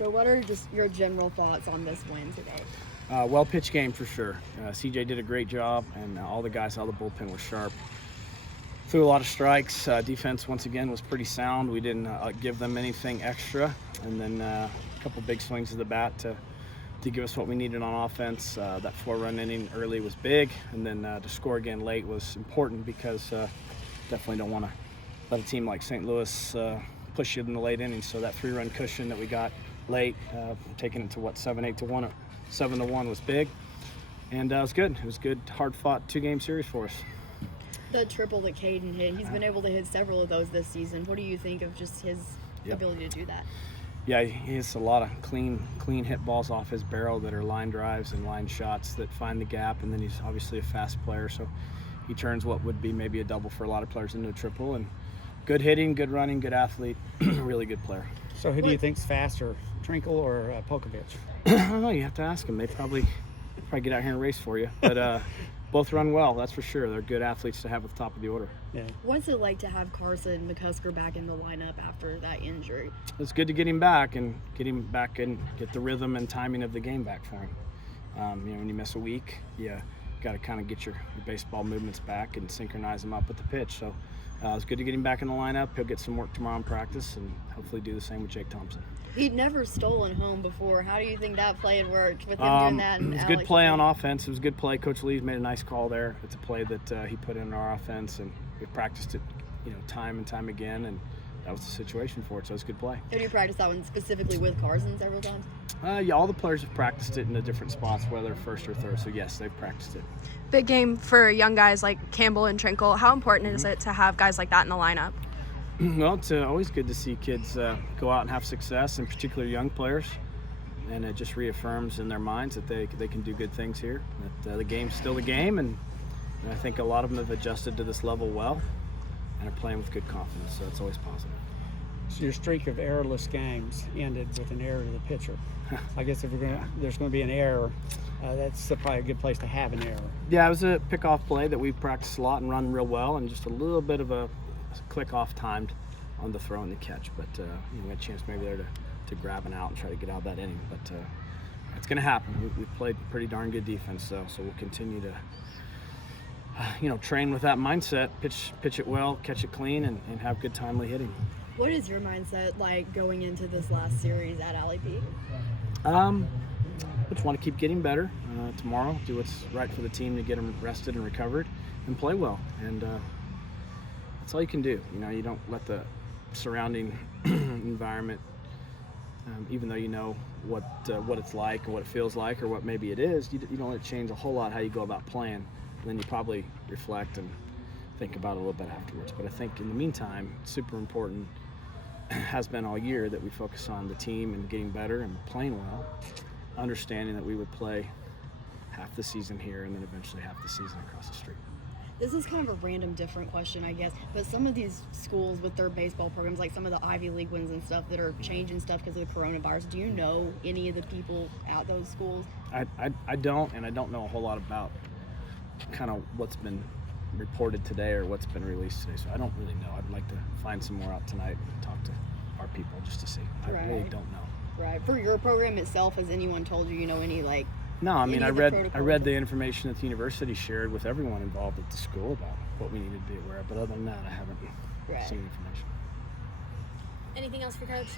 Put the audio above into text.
So what are just your general thoughts on this win today? Well pitched game for sure. CJ did a great job, and all the guys out of the bullpen were sharp. Threw a lot of strikes. Defense once again was pretty sound. We didn't give them anything extra, and then a couple big swings of the bat to give us what we needed on offense. That 4-run inning early was big, and then to score again late was important because definitely don't want to let a team like St. Louis push you in the late innings. So that 3-run cushion that we got late, taking it to 7-8 to 1, 7-1 was big, and it was good. It was a good, hard-fought 2-game series for us. The triple that Caden hit, he's been able to hit several of those this season. What do you think of just his ability to do that? Yeah, he hits a lot of clean hit balls off his barrel that are line drives and line shots that find the gap, and then he's obviously a fast player, so he turns what would be maybe a double for a lot of players into a triple. And good hitting, good running, good athlete, really good player. So who do you think's faster, Trinkle or Pokovich? I don't know, you have to ask him. They probably get out here and race for you, but both run well, that's for sure. They're good athletes to have at the top of the order. Yeah. What's it like to have Carson McCusker back in the lineup after that injury? It's good to get him back and get the rhythm and timing of the game back for him. When you miss a week, you got to kind of get your baseball movements back and synchronize them up with the pitch. So it's good to get him back in the lineup. He'll get some work tomorrow in practice and hopefully do the same with Jake Thompson. He'd never stolen home before. How do you think that play had worked with him doing that? It was a good play on offense. It was a good play. Coach Lee's made a nice call there. It's a play that he put in our offense, and we've practiced it, time and time again, and that was the situation for it. So it's a good play. Have you practiced that one specifically with Carson several times? Yeah, all the players have practiced it in the different spots, whether first or third. So yes, they've practiced it. Big game for young guys like Campbell and Trinkle. How important is it to have guys like that in the lineup? Well, it's always good to see kids go out and have success, and particularly young players. And it just reaffirms in their minds that they can do good things here. That the game's still the game, and I think a lot of them have adjusted to this level well and are playing with good confidence. So it's always positive. So your streak of errorless games ended with an error to the pitcher. I guess if there's going to be an error, that's probably a good place to have an error. Yeah, it was a pickoff play that we practiced a lot and run real well, and just a little bit of a click off timed on the throw and the catch. But we had a chance maybe there to grab an out and try to get out that inning. But it's going to happen. We've played pretty darn good defense, though, so we'll continue to train with that mindset, pitch it well, catch it clean, and have good timely hitting. What is your mindset like going into this last series at Alley P? Just want to keep getting better tomorrow, do what's right for the team to get them rested and recovered, and play well. And that's all you can do. You don't let the surrounding environment, even though you know what it's like or what it feels like or what maybe it is, you don't let it change a whole lot how you go about playing. And then you probably reflect and think about it a little bit afterwards. But I think in the meantime, it's super important, has been all year, that we focus on the team and getting better and playing well, understanding that we would play half the season here and then eventually half the season across the street. This is kind of a random different question, I guess, but some of these schools with their baseball programs, like some of the Ivy League ones and stuff that are changing stuff because of the coronavirus, do you know any of the people at those schools? I don't, and I don't know a whole lot about kind of what's been reported today or what's been released today, so I don't really know. I'd like to find some more out tonight and talk to our people just to see. I really don't know. Right. For your program itself, has anyone told you, any No, I mean, I read the information that the university shared with everyone involved at the school about what we needed to be aware of, but other than that, I haven't seen information. Anything else for Coach?